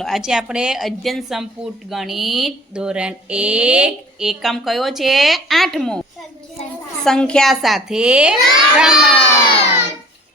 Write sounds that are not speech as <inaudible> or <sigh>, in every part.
ચલો, આજે આપણે અધ્યયન સંપુટ ગણિત ધોરણ એક, એકમ કયો છે? આઠમો. સંખ્યા સાથે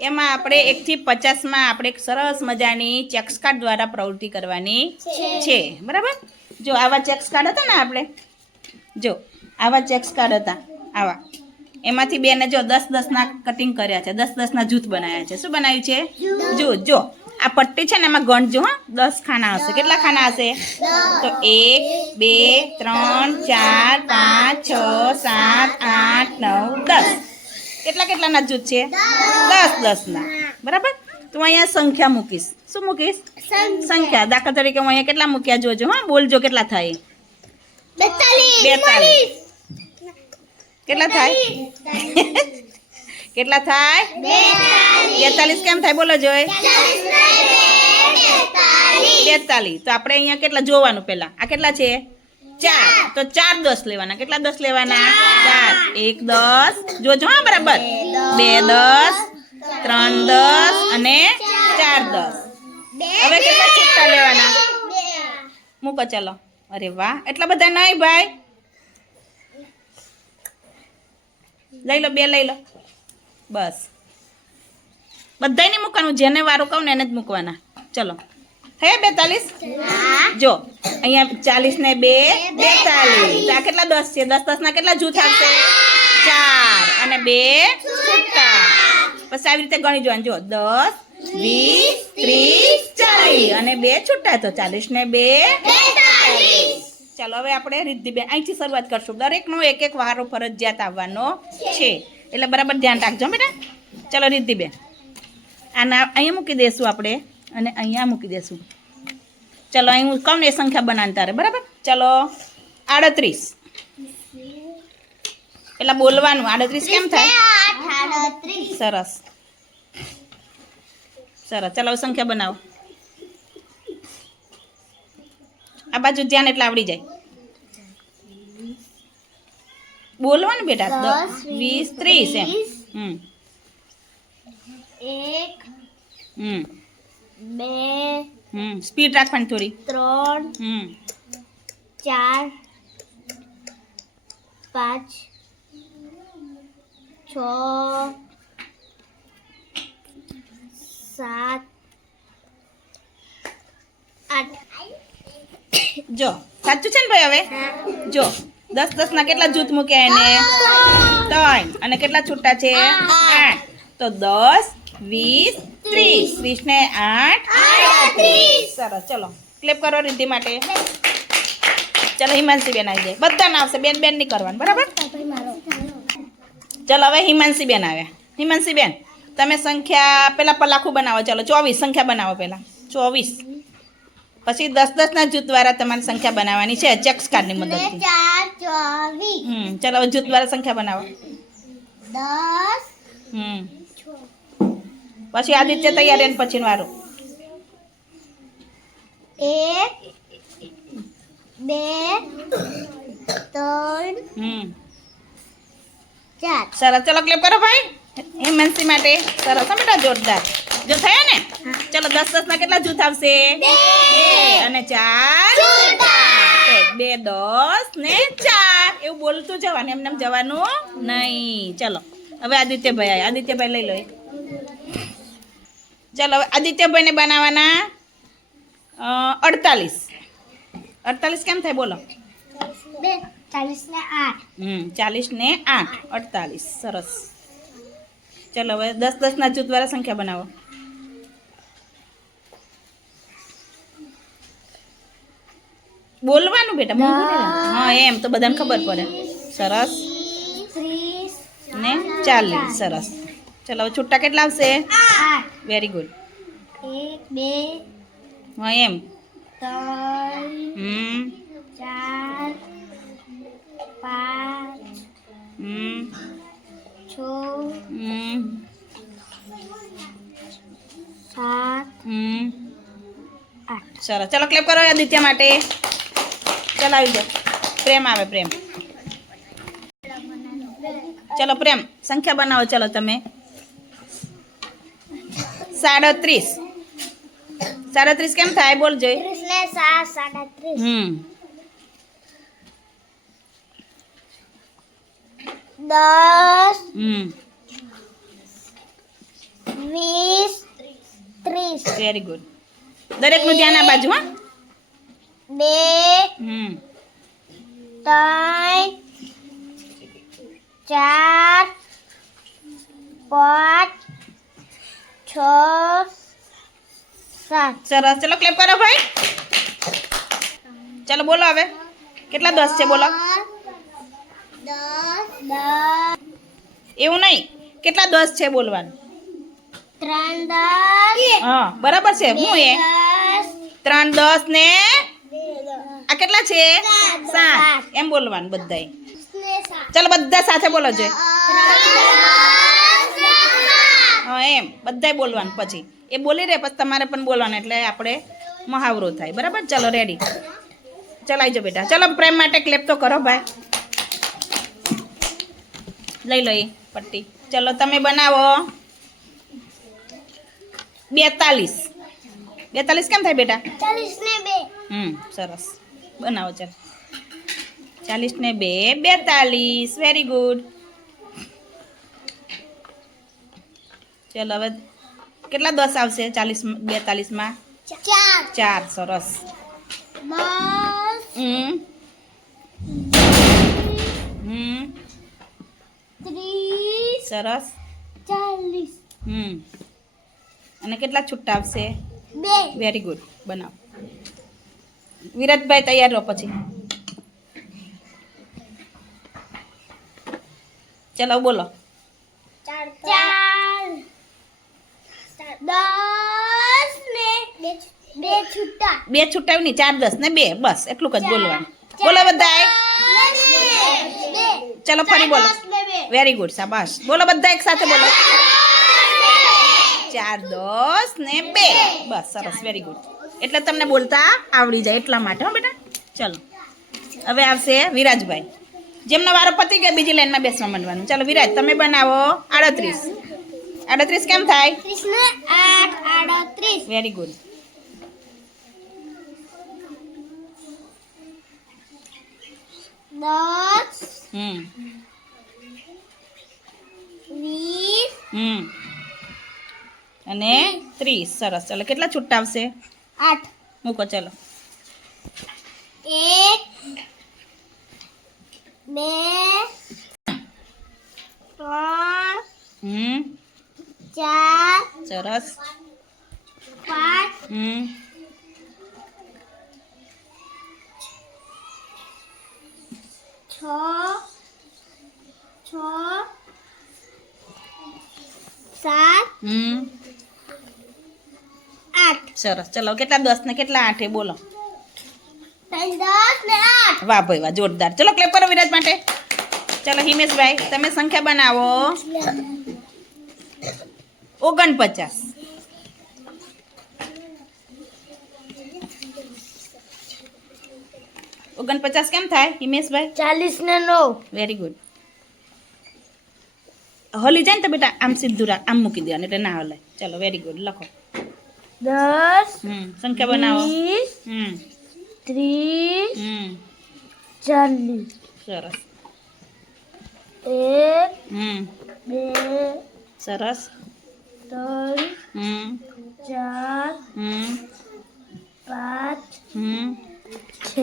એમાં આપણે એકથી પચાસમાં આપણે એક સરસ મજાની ચેક્સ કાર્ડ દ્વારા પ્રવૃત્તિ કરવાની છે. બરાબર? જો આવા ચેક્સ કાર્ડ હતા ને આપણે? જો, આવા ચેક્સ કાર્ડ હતા. આવા. એમાંથી બેને જો દસ દસના કટિંગ કર્યા છે. દસ દસના જૂથ બનાવ્યા છે. શું બનાવ્યું છે? જૂથ. જો. આ પટ્ટી છે ને એમાં ગણજો હા દસ ખાના હશે. કેટલા ખાના હશે? તો એક બે ત્રણ ચાર પાંચ છ સાત આઠ નવ દસ. કેટલા કેટલાના જૂથ છે? દસ દસના. બરાબર? તો અહીંયા સંખ્યા મૂકીશ. શું મૂકીશ? સંખ્યા. દાખલા તરીકે હું અહીંયા કેટલા મૂક્યા જોજો હા. બોલજો કેટલા થાય. બેતાલીસ. કેટલા થાય? કેટલા થાય? બેતાલીસ. કેમ થાય? બોલો જોઈ. બેતાલીસ. તો આપણે અહીંયા કેટલા જોવાનું પહેલા? આ કેટલા છે? ચાર. તો ચાર દસ લેવાના. કેટલા દસ લેવાના? ચાર. એક દસ. જોજો હા બરાબર. બે દસ. ત્રણ દસ અને ચાર દસ. હવે કેટલા છૂટા લેવાના? મૂકો ચાલો. અરે વાહ. એટલા બધા નહીં ભાઈ? લઈ લો બે લઈ લો. બસ. બધાય નહીં મૂકવાનું જેને વારું કહું ને એને જ મૂકવાના. ચલો. થયા બેતાલીસ? જો અહીંયા ચાલીસ ને બે બેતાલીસ. તો આ કેટલા દસ છે? દસ દસ ના કેટલા જૂથ આવશે? ચાર અને બે છૂટા. પછી આવી રીતે ગણી જોવાનું. જો દસ વીસ ત્રીસ ચાલીસ. અને બે છૂટા તો ચાલીસ ને બે ચાલો હવે આપણે રિદ્ધિબેન અહીંથી શરૂઆત કરશું. દરેકનો એક એક વારો ફરજિયાત આવવાનો છે. એટલે બરાબર ધ્યાન રાખજો બેટા. ચાલો રિદ્ધિબેન, આના અહીંયા મૂકી દઈશું આપણે અને અહીંયા મૂકી દઈશું ચલો, અહીં હું કહું ને સંખ્યા બનાવી તારે, બરાબર? ચલો, આડત્રીસ. એટલે બોલવાનું, આડત્રીસ કેમ થાય? સરસ. સરસ. ચલો, સંખ્યા બનાવો. આ બાજુ ધ્યાન એટલે આવડી જાય. બોલવાનું બેટા દસ વીસ ત્રીસ એમ. હમ. એક હમ. બે હમ. સ્પીડ રાખવાની થોડી. ત્રણ હમ. ચાર પાંચ છ સાત આઠ. જો. સાચું છે ને ભાઈ હવે? જો. દસ દસ ના કેટલા જૂથ મૂક્યા એને? ત્રણ. અને કેટલા છૂટા છે? આઠ. તો દસ વીસ ત્રીસ. વીસ ને આઠ સરસ. ચલો ક્લેપ કરો રિદ્ધિ માટે. ચલો હિમાંશી બેન આવી જાય. બધાને આવશે. બેન બેન નહીં કરવાનું. બરાબર? ચલો હવે હિમાંશી બેન આવ્યા હિમાંશી બેન તમે સંખ્યા પેલા પલાખું બનાવો. ચલો ચોવીસ. સંખ્યા બનાવો પહેલાં ચોવીસ. પછી દસ દસના જૂથ દ્વારા તમારી સંખ્યા બનાવવાની છે ચેક્સ કાર્ડની મદદથી. હમ ચાલો હવે જૂથ દ્વારા સંખ્યા બનાવો. દસ. હમ. પછી આદિત્ય તૈયાર એને પછી વારું એક બે ત્રણ હમ. ચાર. સરસ. ચલો ક્લિપ કરો ભાઈ. હેમંતસિંહ માટે સરસ હો બેટા જોરદાર. જો થયા ને? ચલો દસ દસ ના કેટલા જૂથ આવશે? અને ચાર. બે દસ ને ચાર. એવું બોલતું જવાનું એમને એમ જવાનું નહીં. ચલો હવે આદિત્યભાઈ આવ્યા આદિત્યભાઈ લઈ લો. ચલો હવે આદિત્યભાઈને બનાવવાના અડતાલીસ. અડતાલીસ કેમ થાય? બોલો. ચાલીસ ને આઠ. હમ ચાલીસ ને આઠ. અડતાલીસ. સરસ. ચલો હવે દસ દસના જૂથ દ્વારા સંખ્યા બનાવો. બોલવાનું બેટા. હા એમ તો બધાને ખબર પડે. સરસ. ને ચાલીસ સરસ. ચલો હવે છૂટા કેટલા આવશે? વેરી ગુડ એક બે. હા એમ. હમ. સાત આઠ. સરસ ચલો ક્લેપ કરો આદિત્ય માટે. ચલો આવી જાઓ. પ્રેમ આવે પ્રેમ. ચલો પ્રેમ. સંખ્યા બનાવો ચલો તમે. સાડત્રીસ. સાડત્રીસ કેમ થાય? બોલ જોઈ હમ. દસ હમ. વીસ વેરી ગુડ દરેકનું ધ્યાન આ બાજુ હા. બે હમ. ત્રણ ચાર પાંચ છ સાત. સરસ. ચલો ક્લેપ કરો ભાઈ. ચલો બોલો હવે. કેટલા દસ છે બોલો. એવું નહીં. કેટલા દસ છે બોલવાનું? ત્રણ દસ. હા બરાબર છે. હું એ? ત્રણ દસ ને? આ કેટલા છે? સાત. એમ બોલવાનું બધાય. ચાલો બધા સાથે બોલો છે હા એમ. બધાય બોલવાનું પછી. એ બોલી રહે પછી તમારે પણ બોલવાનું એટલે આપણે મહાવરો થાય. બરાબર? ચલો રેડી જાઓ બેટા. ચલો પ્રેમ માટે ક્લેપ તો કરો ભાઈ. લઈ લો એ પટ્ટી. ચલો તમે બનાવો. બેતાલીસ. બેતાલીસ કેમ થાય બેટા? ચાલીસ હમ સરસ. બનાવો ચાલ. ચાલીસ ને બે બેતાલીસ. વેરી ગુડ ચાલો હવે કેટલા દસ આવશે ચાલીસ બેતાલીસમાં? ચાર. ચાર સરસ. હમ. હમ. સરસ. ચાલીસ. હમ. અને કેટલા છૂટા આવશે? બે. વેરી ગુડ બનાવો. વિરાટભાઈ તૈયાર રહો પછી. ચલો બોલો. ચાર ચાર. દસ ને બે છૂટા. બે નહીં ચાર દસ ને બે. બસ એટલું જ બોલવાનું. બોલો બધાય. ચલો ફરી બોલો. વેરી ગુડ શાબાશ. બોલો બધા એક સાથે બોલો. ચાર દસ ને બે. બસ સરસ વેરી ગુડ એટલે તમને બોલતા આવડી જાય એટલા માટે હો બેટા. ચલો. હવે આવશે વિરાજભાઈ. જેમનો વારો પતી ગયો બીજી લાઈનમાં બેસવા માંડવાનું. ચાલો વિરાજ તમે બનાવો આડત્રીસ. આડત્રીસ કેમ થાય? વેરી ગુડ દસ. હમ. વીસ. હમ. અને ત્રીસ. સરસ. ચલો કેટલા છૂટા આવશે? આઠ. મૂકો ચલો. એક બે ત્રણ હમ. ચાર સરસ. પાંચ હમ. છ છ સાત હમ. સરસ. ચલો કેટલા દસ ને કેટલા આઠે? બોલો. વાહ ભાઈ વાહ જોરદાર. ચલો ક્લેપ કરો વિરાજ માટે. ચલો હિમેશભાઈ તમે સંખ્યા બનાવો. ઓગણપચાસ. ઓગણપચાસ કેમ થાય હિમેશભાઈ? ચાલીસ ને નવ. વેરી ગુડ હલી જાય ને તો બેટા આમ સીધું રાખ આમ મૂકી દેવાનું એટલે ના હલે ચલો વેરી ગુડ લખો. દસ સંખ્યા બનાવો. ત્રીસ ચાલીસ. સરસ. એક બે સરસ. ત્રણ ચાર પાંચ છ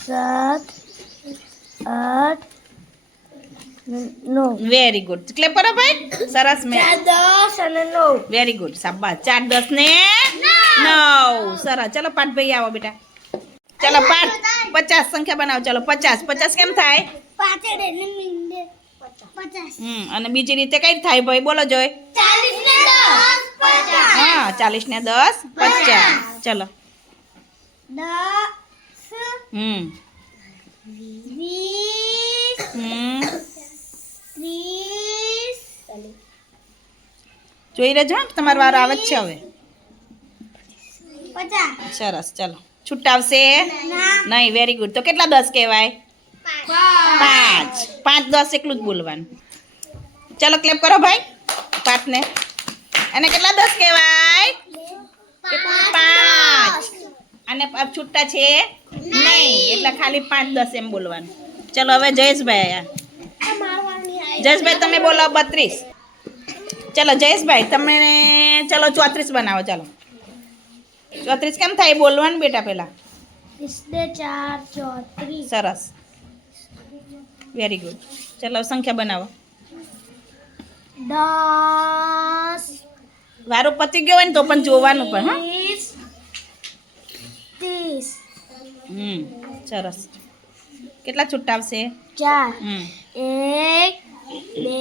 સાત આઠ વેરી ગુડ એટલે બરાબર સરસ મે. 10 અને 9 વેરી ગુડ સાબા ચાર 10 ને 9 સરસ. ચાલો પાંચ ભાઈ આવો બેટા. ચાલો પાંચ પચાસ સંખ્યા બનાવો. ચાલો પચાસ. પચાસ કેમ થાય? હમ અને બીજી રીતે કઈ થાય ભાઈ? બોલો જોય હા 40 ને 10 50 ચલો. હમ. 20 જોઈ રહેજો તમારો વારો આવે જ છે હવે. સરસ ચલો. છૂટા આવશે? નહીં વેરી ગુડ તો કેટલા દસ કહેવાય? પાંચ. પાંચ. દસ એકલું જ બોલવાનું. ચલો ક્લેપ કરો ભાઈ. પાંચને અને કેટલા દસ કહેવાય? પાંચ. અને છૂટા છે? નહીં. એટલે ખાલી પાંચ દસ એમ બોલવાનું. ચલો હવે જયેશભાઈ જયેશભાઈ તમે બોલો બત્રીસ. ચાલો જયેશભાઈ તમે ચાલો ચોત્રીસ બનાવો ચાલો. ચોત્રીસ કેમ થાય? બોલવાનું બેટા પહેલાં. ચાર ચોત્રીસ. સરસ. વેરી ગુડ ચાલો સંખ્યા બનાવો. દસ. વારો પતી ગયો હોય ને તો પણ જોવાનું પણ ત્રીસ. હમ સરસ. કેટલા છૂટા આવશે? ચાર. એક બે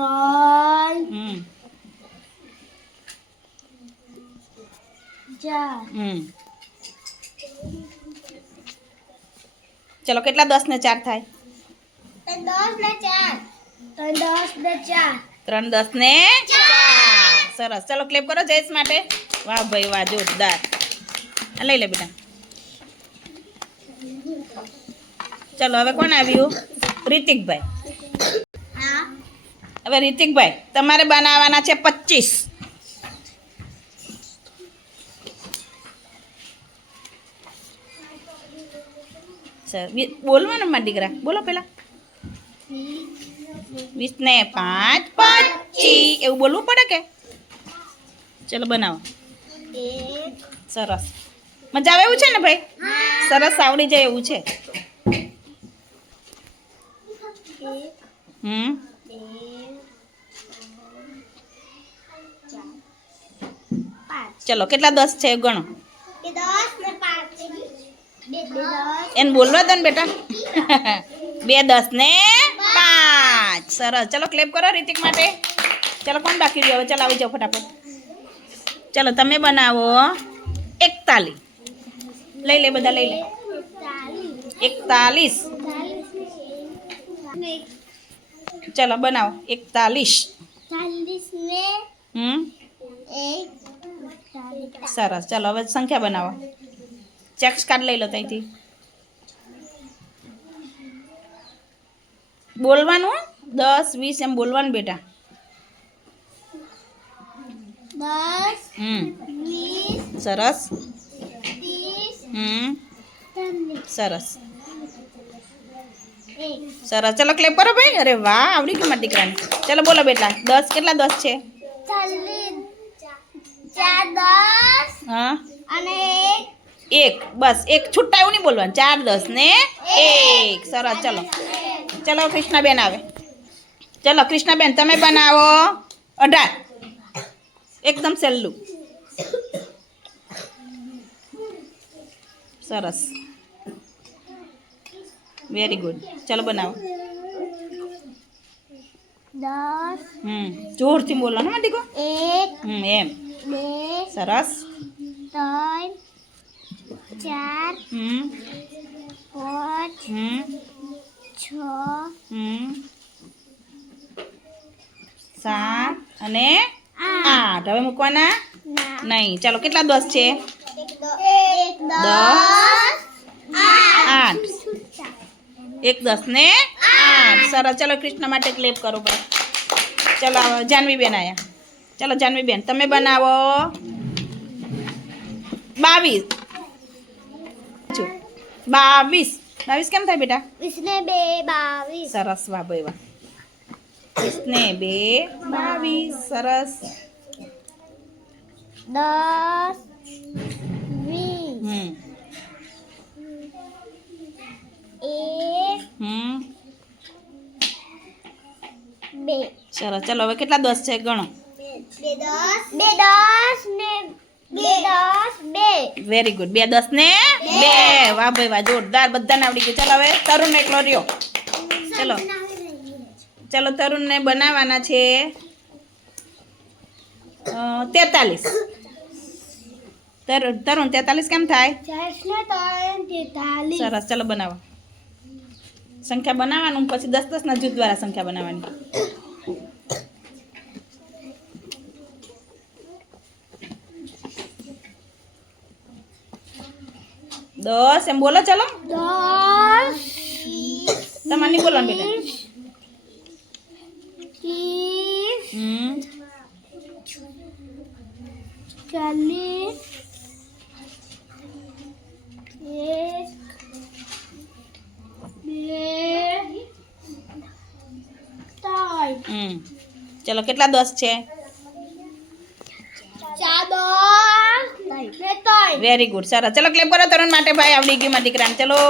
ત્રણ ચાર ચલો કેટલા દસ ને ચાર થાય? દસ ને ચાર. દસ ને ચાર. ત્રણ દસ ને ચાર. સરસ. ચલો ક્લેપ કરો જયેશ માટે. વાહ ભાઈ વાહ જોરદાર. લઈ લે બેટા. ચલો હવે કોણ આવ્યું? રિતિકભાઈ હવે રિતિકભાઈ, તમારે બનાવવાના છે પચીસ બોલવાનું મારા દીકરા, બોલો પેલા. વીસ ને પાંચ, પચીસ. એવું બોલવું પડે કે? ચલો બનાવો. સરસ. મજા આવે એવું છે ને ભાઈ? સરસ આવડી જાય એવું છે. હમ. ચલો કેટલા દસ છે ગણો? એને બોલવા દો ને બેટા. <laughs> બે દસ ને પાંચ. સરસ. ચલો ક્લેપ કરો રિતિક માટે. ચલો કોણ બાકી રહ્યું? હવે ચલો આવી જાઓ ફટાફટ. ચલો તમે બનાવો એકતાલીસ લઈ લે બધા લઈ લે. એકતાલીસ. ચલો બનાવો. એકતાલીસ. હમ? એક સરસ. ચાલો હવે સંખ્યા બનાવો. ચેક્સ કાર્ડ લઈ લો ત્યાંથી બોલવાનું? દસ વીસ એમ બોલવાનું બેટા. દસ સરસ. હમ. સરસ. સરસ. ચલો ક્લેપ કરો ભાઈ. અરે વાહ આવડી ગયું મારા દીકરાને. ચલો બોલો બેટા. દસ કેટલા દસ છે? ચાર દસ હા. અને એક. બસ એક. છૂટા એવું નહીં બોલવાનું. ચાર દસ ને એક. સરસ. ચલો. ચલો કૃષ્ણાબેન આવે. ચલો કૃષ્ણાબેન તમે બનાવો. અઢાર. એકદમ સહેલું સરસ. વેરી ગુડ ચલો બનાવો. દસ. હમ. જોરથી બોલવાનું મારી એક. હમ એમ. બે સરસ ત્રણ ચાર હમ પાંચ હમ છ હમ સાત અને આઠ. હવે મૂકવાના? નહીં. ચાલો કેટલા દસ છે? દસ. આઠ. એક દસ ને આઠ. સરસ. ચલો કૃષ્ણ માટે ક્લેપ કરો ભાઈ. ચલો જાનવી બેન આયા. ચલો જાનવીબેન તમે બનાવો. બાવીસ. બાવીસ. બાવીસ કેમ થાય બેટા? વીસ બે બાવીસ. સરસ વાહ એવા વાહ. વીસ બે બાવીસ સરસ. દસ વીસ. હમ. એક હમ. બે. સરસ ચલો હવે કેટલા દસ છે? ગણો. બે દસ. બે દસ ને બે દસ બે. વેરી ગુડ બે દસ ને બે. વાહ ભાઈ વાહ જોરદાર. બધાને આવડી ગયું. ચાલો હવે તરુણ એકલો રહ્યો. ચલો. ચલો તરુણને બનાવવાના છે. તેતાલીસ. તરુણ તરુણ તેતાલીસ કેમ થાય? સરસ. ચલો બનાવો. સંખ્યા બનાવવાનું પછી દસ દસના જૂથ દ્વારા સંખ્યા બનાવવાની. દસ એમ બોલો ચાલો દસ તમારે નહીં બોલવાનું બેટા હમ ચાલીસ એક બે ત્રણ ચલો કેટલા દસ છે વેરી ગુડ સરસ ચલો ક્લેપ કરો. તરુણ માટે ભાઈ આવડી ગયું મારા દીકરાને. ચલો.